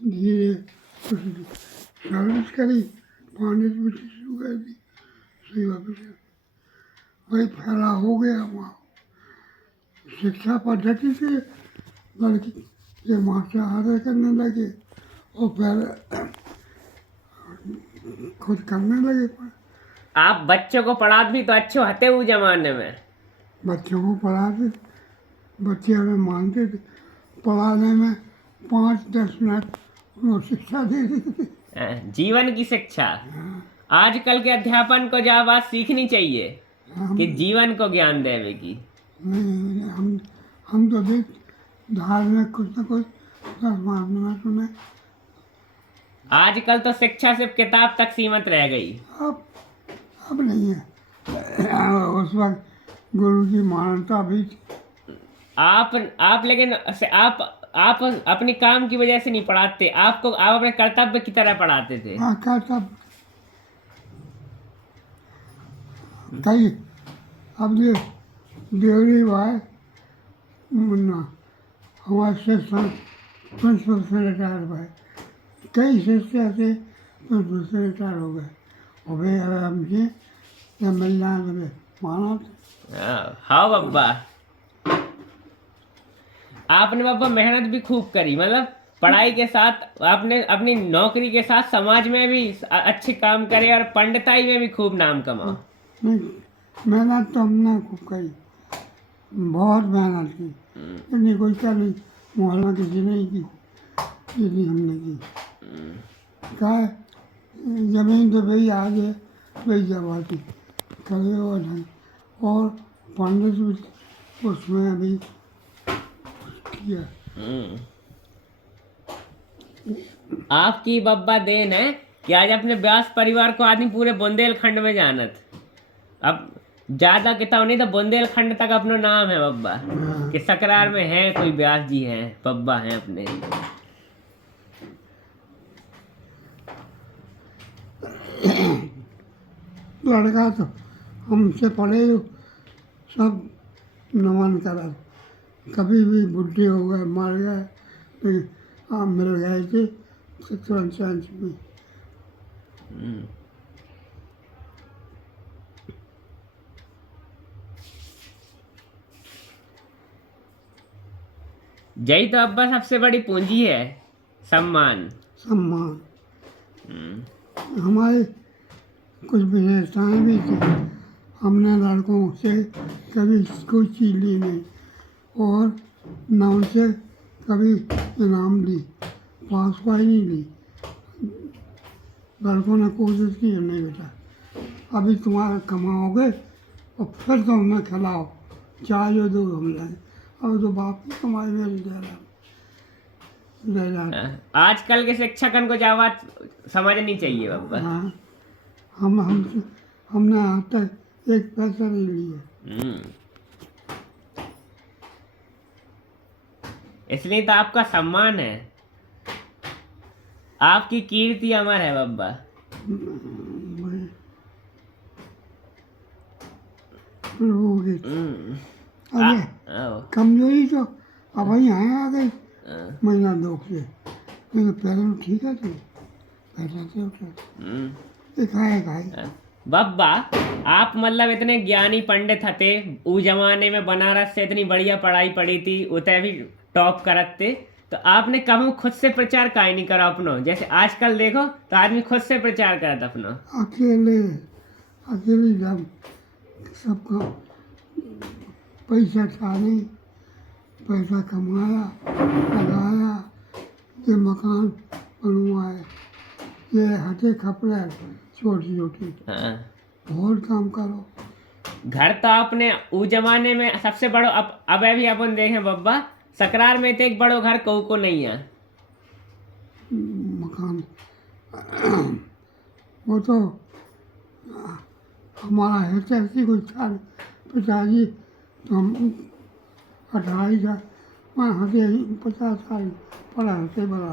धीरे कुछ सर्विस करी, पानी की शुरू कर दी, फिर वापस वही फैला हो गया वहाँ। शिक्षा पद्धति से लड़की के मास्टर आदर करने लगे और फिर खुद करने लगे। आप बच्चों को पढ़ाते भी तो अच्छे हते उस जमाने में। बच्चों को पढ़ाते, बच्चे हमें मानते थे, पढ़ाने में 5-10 मिनट उनको शिक्षा दे देते थे। जीवन की शिक्षा आजकल के अध्यापन को जहाँ बात सीखनी चाहिए कि जीवन को ज्ञान देवे की। नहीं, हम तो देख धार्मिक कुछ न कुछ 10 मिनट सुने। आजकल तो शिक्षा सिर्फ किताब तक सीमित रह गई। अब नहीं है। उस वक्त गुरु की मान्यता भी थी। आप लेकिन आप अपने काम की वजह से नहीं पढ़ाते, आप अपने कर्तव्य की तरह पढ़ाते थे। हाँ, कर्तव्य कई। अब ये देवरी भाई मुन्ना हमारे शिक्षण प्रिंसिपल से रिटायर भाई, कई शिष्य ऐसे प्रिंसिपल से रिटायर हो गए और वे अगर हमसे या मिल जाए तो वे माना थे। हाँ बब्बा, आपने बब्बा मेहनत भी खूब करी, मतलब पढ़ाई के साथ आपने अपनी नौकरी के साथ समाज में भी अच्छे काम करे और पंडिताई में भी खूब नाम कमाओ। नहीं, मेहनत तो हमने खूब करी, बहुत मेहनत की, इतनी कोई क्या नहीं मोहल्ला किसी ने की जितनी हमने की। क्या है, जमीन तो वही आज है वही जब आती करे और नहीं, और पंडित भी उसमें अभी किया। आपकी बब्बा देन है कि आज अपने व्यास परिवार को आदमी पूरे बुंदेलखंड में जानत। अब ज्यादा किताब नहीं तो बुंदेलखंड तक अपना नाम है बब्बा कि सकरार में है कोई व्यास जी हैं, बब्बा हैं अपने। लड़का तो हमसे पढ़े सब नमन करा, कभी भी बुढ़े हो गए मर गए लेकिन आप मिल गए थे 1985 में। यही तो अब्बा सबसे बड़ी पूंजी है, सम्मान। हमारे कुछ विशेषताएं भी थी, हमने लड़कों से कभी कोई चीज ली नहीं और न उनसे कभी इनाम ली, पासपाई नहीं ली। लड़कों ने कोशिश की नहीं बेटा, अभी तुम्हारा कमाओगे और फिर तुम हमें खिलाओ, चाहे जो दो हम लें, अब तो बाप की कमाई में ले जाए। आजकल के शिक्षकन को क्या बात समझनी चाहिए बब्बा। हाँ, हमने आज तक एक पैसा नहीं लिया। इसलिए तो आपका सम्मान है, आपकी कीर्ति अमर है बब्बा। अरे कमजोरी तो अब वही आ गई महीना 2 से, लेकिन पहले तो ठीक है, तो पैसा से उठा खाए। बब्बा आप मतलब इतने ज्ञानी पंडित हते, उस जमाने में बनारस से इतनी बढ़िया पढ़ाई पढ़ी थी, उतने भी टॉप करते, तो आपने कभी खुद से प्रचार काहे नहीं करा अपनो? जैसे आजकल देखो तो आदमी खुद से प्रचार करता अपनो। अकेले जब सबका पैसा छाने, पैसा कमाया, लगाया, ये मकान बनवाए, ये हटे कपड़े छोटी छोटी, बहुत काम करो। घर तो आपने उस जमाने में सबसे बड़ो, अब भी अपन देखें बब्बा, सकरार में तो एक बड़ो घर को नहीं है। मकान वो तो हमारा है ऐसी कोई साल पिताजी तो हम 28 साल, 50 साल पढ़ा से बड़ा